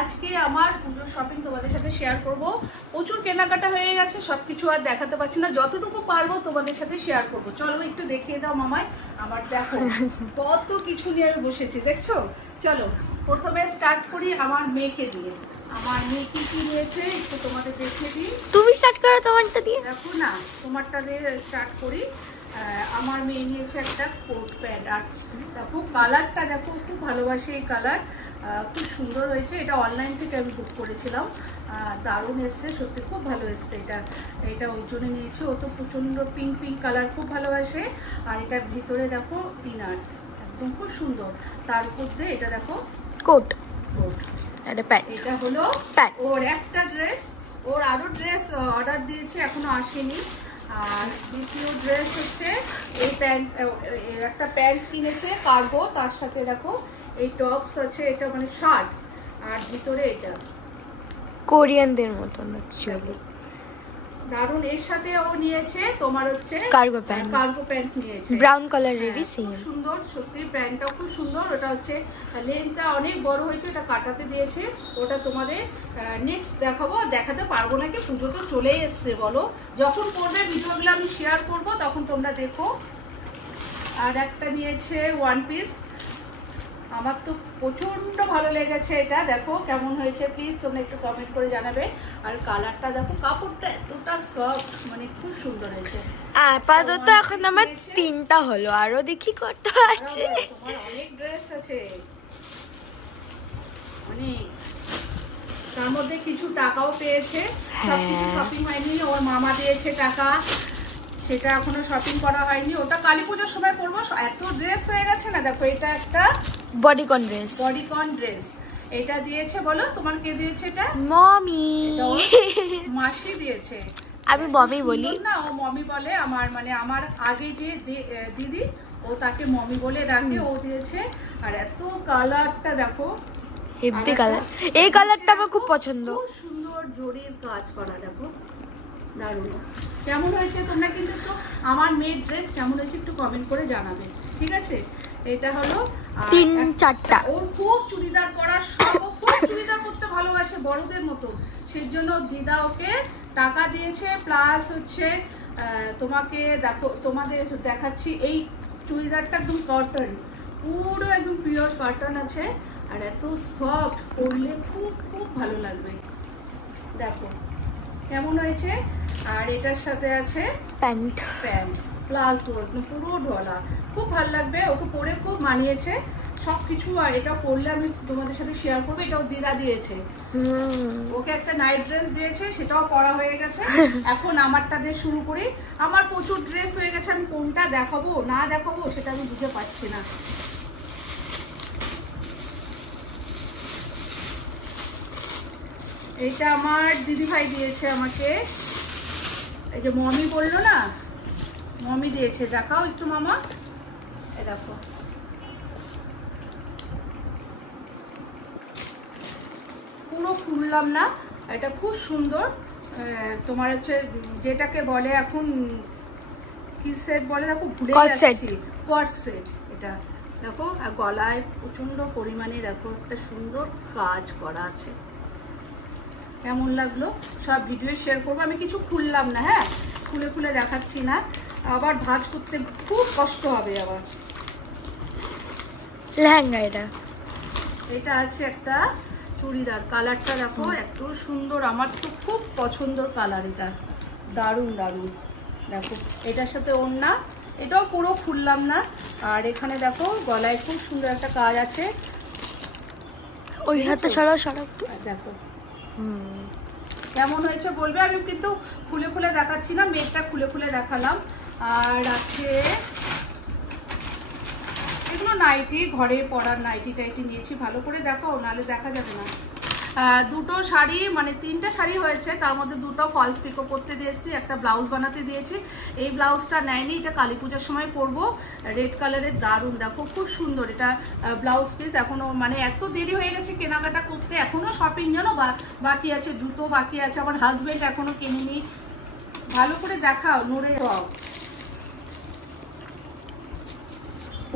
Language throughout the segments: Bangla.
আজকে আমার পুজোর শপিং তোমাদের সাথে শেয়ার করব। প্রচুর কেনাকাটা হয়ে গেছে, সবকিছু আর দেখাতে পারছি না, যতটুকু পারবো তোমাদের সাথে শেয়ার করব। চলো একটু দেখিয়ে দাও মামাই, আমার দেখো কত কিছু নিয়ে আমি বসেছি, দেখছো? চলো প্রথমে স্টার্ট করি আমার মেয়েকে দিয়ে। আমার মেয়ে কি কি নিয়েছে একটু তোমাদের দেখিয়ে দিই। তুমি স্টার্ট করো তোমারটা দিয়ে। দেখো না, তোমারটা দিয়ে স্টার্ট করি। আমার মেয়ে নিয়েছে একটা কোট প্যান্ট, আর দেখো কালারটা দেখো, খুব ভালোবাসি এই কালার, খুব সুন্দর হয়েছে। এটা অনলাইন থেকে আমি বুক করেছিলাম, দারুণ এসছে, সত্যি খুব ভালো এসছে। এটা ওই জন্য নিয়েছি, ও তো প্রচণ্ড পিঙ্ক পিঙ্ক কালার খুব ভালোবাসে। আর এটার ভিতরে দেখো ইনার একদম খুব সুন্দর, তার উপর দিয়ে এটা দেখো কোট, কোট, এটা প্যান্ট। এটা হলো প্যান্ট। ওর একটা ড্রেস, ওর আরো ড্রেস অর্ডার দিয়েছে, এখনো আসেনি। আর দ্বিতীয় ড্রেস হচ্ছে এই প্যান্ট, একটা প্যান্ট কিনেছে কার্গো, তার সাথে দেখো এই টপস আছে, এটা মানে শার্ট, আর ভিতরে এটা কোরিয়ানদের মতন অ্যাকচুয়ালি দারুন। এর সাথে ও নিয়েছে তোমার হচ্ছে কার্গো প্যান্ট, কার্গো প্যান্ট নিয়েছে ব্রাউন কালারেরই সেম, খুব সুন্দর, সত্যি প্যান্টটাও খুব সুন্দর। ওটা হচ্ছে লেন্থটা অনেক বড় হয়েছে, এটা কাটাতে দিয়েছে। ওটা তোমাদের নেক্সট দেখাবো, দেখাতে পারবো নাকি, পুজো তো চলেই এসছে, বলো যখন করবে ভিডিওগুলো আমি শেয়ার করব, তখন তোমরা দেখো। আর একটা নিয়েছে ওয়ান পিস, আমার তো প্রচন্ড ভালো লেগেছে এটা, দেখো কেমন হয়েছে প্লিজ তোমরা একটু কমেন্ট করে জানাবে। আর কালারটা দেখো, কাপড়টা এতটা সফট, মানে খুব সুন্দর হয়েছে। আপাতত এখন আমার 3টা হলো, আরো দেখি কত আছে। তোমার অনেক ড্রেস আছে, অনেক, তার মধ্যে কিছু টাকাও পেয়েছে, সবকিছু শপিং হয়নি, ওর মামা দিয়েছে টাকা, সেটা এখনো শপিং করা হয়নি, ওটা কালী পুজোর সময় করবো। এত ড্রেস হয়ে গেছে না, দেখো এটা একটা বডিকন ড্রেস, বডিকন ড্রেস, এটা দিয়েছে। বলো তোমার কে দিয়েছে? এটা মমি, মাসি দিয়েছে। আমি মমি বলি না, ও মমি বলে, আমার মানে আমার আগে যে দিদি, ও তাকে মমি বলে ডাকে, ও দিয়েছে। আর এত কালারটা দেখো, হেভি কালার, এই কালারটা আমার খুব পছন্দ, খুব সুন্দর জরির কাজ করা, দেখো দারুণ। কেমন হয়েছে তোমরা কিন্তু একটু আমার মেয়ের ড্রেস কেমন হয়েছে একটু কমেন্ট করে জানাবে, ঠিক আছে? এটা হলো 3-4টা। ওর খুব চুড়িদার পরার শখ, ও খুব চুড়িদার পরতে ভালোবাসে বড়দের মতো, সেই জন্য দিদা ওকে টাকা দিয়েছে। প্লাস হচ্ছে তোমাকে দেখো, তোমাদের দেখাচ্ছি এই চুড়িদারটা একদম কটন, পুরো একদম পিওর কটন আছে, আর এত সফট, পরলে খুব খুব ভালো লাগবে, দেখো কেমন হয়েছে। আর এটার সাথে আছে প্যান্ট, প্যান্ট প্লাজো, একদম পুরো ঢলা, খুব ভালো লাগবে, ওকে পরে খুব মানিয়েছে সবকিছু। আর এটা পরলে আমি তোমাদের সাথে শেয়ার করবো, এটাও দিদা দিয়েছে। ওকে একটা নাইট ড্রেস দিয়েছে, সেটাও পরা হয়ে গেছে। এখন আমারটা দিয়ে শুরু করি। আমার প্রচুর ড্রেস হয়ে গেছে, আমি কোনটা দেখাবো না দেখাবো সেটা আমি বুঝে পাচ্ছি না। এইটা আমার দিদি ভাই দিয়েছে আমাকে, এই যে মমি বললো না, মমি দিয়েছে, দেখাও একটু মামা, এই দেখো পুরো খুললাম না, এটা খুব সুন্দর। তোমার হচ্ছে যেটাকে বলে এখন কি সেট বলে, দেখো ভুলে যাচ্ছি, কট সেট এটা দেখো। আর গলায় প্রচন্ড পরিমাণে দেখো একটা সুন্দর কাজ করা আছে, কেমন লাগলো সব ভিডিও শেয়ার করবো। আমি কিছু খুললাম না, হ্যাঁ খুলে খুলে দেখাচ্ছি না, আবার ভাঁজ করতে খুব কষ্ট হবে। আবার লেহেঙ্গা, এটা আছে একটা চুড়িদার, কালারটা দেখো এত সুন্দর, আমার তো খুব পছন্দের কালার, এটা দারুণ দারুণ। দেখো এটার সাথে ওড়না, এটাও পুরো খুললাম না। আর এখানে দেখো গলায় খুব সুন্দর একটা কাজ আছে, ওই হাতে সরাও সরাও, দেখো কেমন হয়েছে বলবে। আমি কিন্তু খুলে খুলে দেখাচ্ছি না, মেয়েটা খুলে খুলে দেখালাম। আর আছে এগুলো নাইটি, ঘরে পরার নাইটি টাইটি নিয়েছি, ভালো করে দেখাও নাহলে দেখা যাবে না। দুটো শাড়ি, মানে 3টা শাড়ি হয়েছে, তার মধ্যে 2টো ফলস পিকো করতে দিয়েছি, একটা ব্লাউজ বানাতে দিয়েছি। এই ব্লাউজটা নেয়নি, এটা কালী পূজার সময় পরবো, রেড কালারের, দারুণ দেখো খুব সুন্দর। এটা ব্লাউজ পিস, এখনো মানে এত দেরি হয়ে গেছে কেনাকাটা করতে, এখনো শপিং জানো বাকি আছে, জুতো বাকি আছে, আমার হাজবেন্ড এখনো কেনেনি। ভালো করে দেখাও, নড়ে যাও।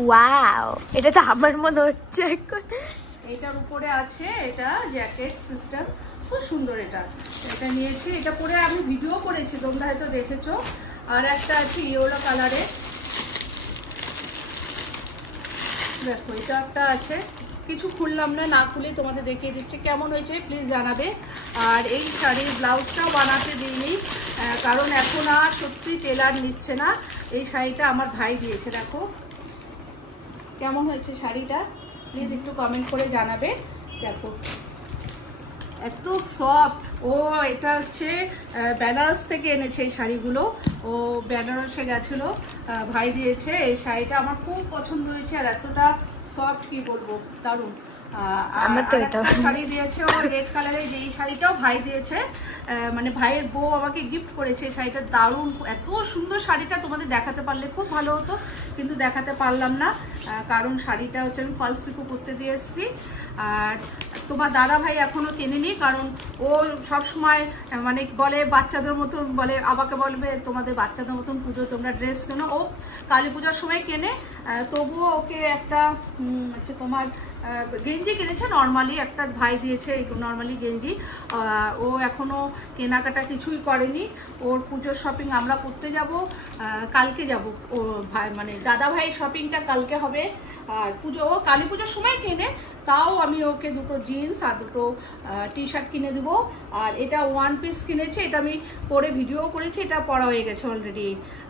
ওয়াও, এটা তো আমার মনে হচ্ছে এটার উপরে আছে এটা জ্যাকেট সিস্টেম, খুব সুন্দর। এটা নিয়েছি, এটা পরে আমি ভিডিও করেছি, তোমরা হয়তো দেখেছো। আর একটা আছে ইয়েলো কালারে, দেখো এটা একটা আছে, কিছু খুললাম না খুলে তোমাদের দেখিয়ে দিচ্ছি কেমন হয়েছে প্লিজ জানাবে। আর এই শাড়ির ব্লাউজটাও বানাতে দিইনি, কারণ এখন আর সত্যি টেলার নিচ্ছে না। এই শাড়িটা আমার ভাই দিয়েছে, দেখো কেমন হয়েছে শাড়িটা প্লিজ একটু কমেন্ট করে জানাবে। দেখো এত সফট। ও এটা হচ্ছে বেনারস থেকে এনেছে এই শাড়িগুলো, ও বেনারসে গেছিলো, ভাই দিয়েছে। এই শাড়িটা আমার খুব পছন্দ হয়েছে, আর এতটা সফট কি বলবো, দারুণ। শাড়ি দিয়েছে ও রেড কালারের, যে এই শাড়িটাও ভাই দিয়েছে, মানে ভাইয়ের বউ আমাকে গিফট করেছে। শাড়িটা দারুণ, এত সুন্দর শাড়িটা তোমাদের দেখাতে পারলে খুব ভালো হতো, কিন্তু দেখাতে পারলাম না, কারণ শাড়িটা হচ্ছে আমি ফলস পিকো করতে দিয়ে এসেছি। আর তোমার দাদা ভাই এখনো কেনেনি, কারণ ও সব সময় মানে বলে বাচ্চাদের মতন, বলে আমাকে বলবে তোমাদের বাচ্চাদের মতন পুজো তোমরা ড্রেস কেনো। ও কালী পূজার সময় কেনে, তবুও ওকে একটা হচ্ছে তোমার গেঞ্জি কিনেছে নর্মালি, একটা ভাই দিয়েছে নর্মালি গেঞ্জি। ও এখনো কেনাকাটা কিছুই করেনি। ওর পুজোর শপিং আমরা করতে যাব, কালকে যাব। ও ভাই মানে দাদা ভাই শপিংটা কালকে হবে। আর পুজো ও কালী পুজোর সময় কেনে, তাও আমি ওকে দুটো জিন্স আর দুটো টি শার্ট কিনে দেবো। আর এটা ওয়ান পিস কিনেছে, এটা আমি পরে ভিডিও করেছি, এটা পরা হয়ে গেছে অলরেডি।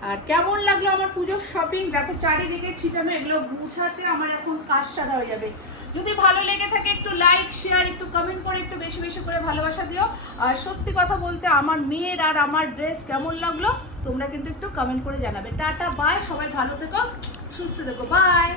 আর কেমন লাগলো আমার পুজোর শপিং, দেখো চারিদিকে ছিটানো, এগুলো গুছাতে আমার এখন কাজ সারা হয়ে যাবে। যদি ভালো লেগে থাকে একটু লাইক শেয়ার একটু কমেন্ট করে একটু বেশি বেশি করে ভালোবাসা দিও। আর সত্যি কথা বলতে আমার মেয়ের আর আমার ড্রেস কেমন লাগলো তোমরা কিন্তু একটু কমেন্ট করে জানাবে। টাটা বাই, সবাই ভালো থেকো, সুস্থ থেকো, বাই।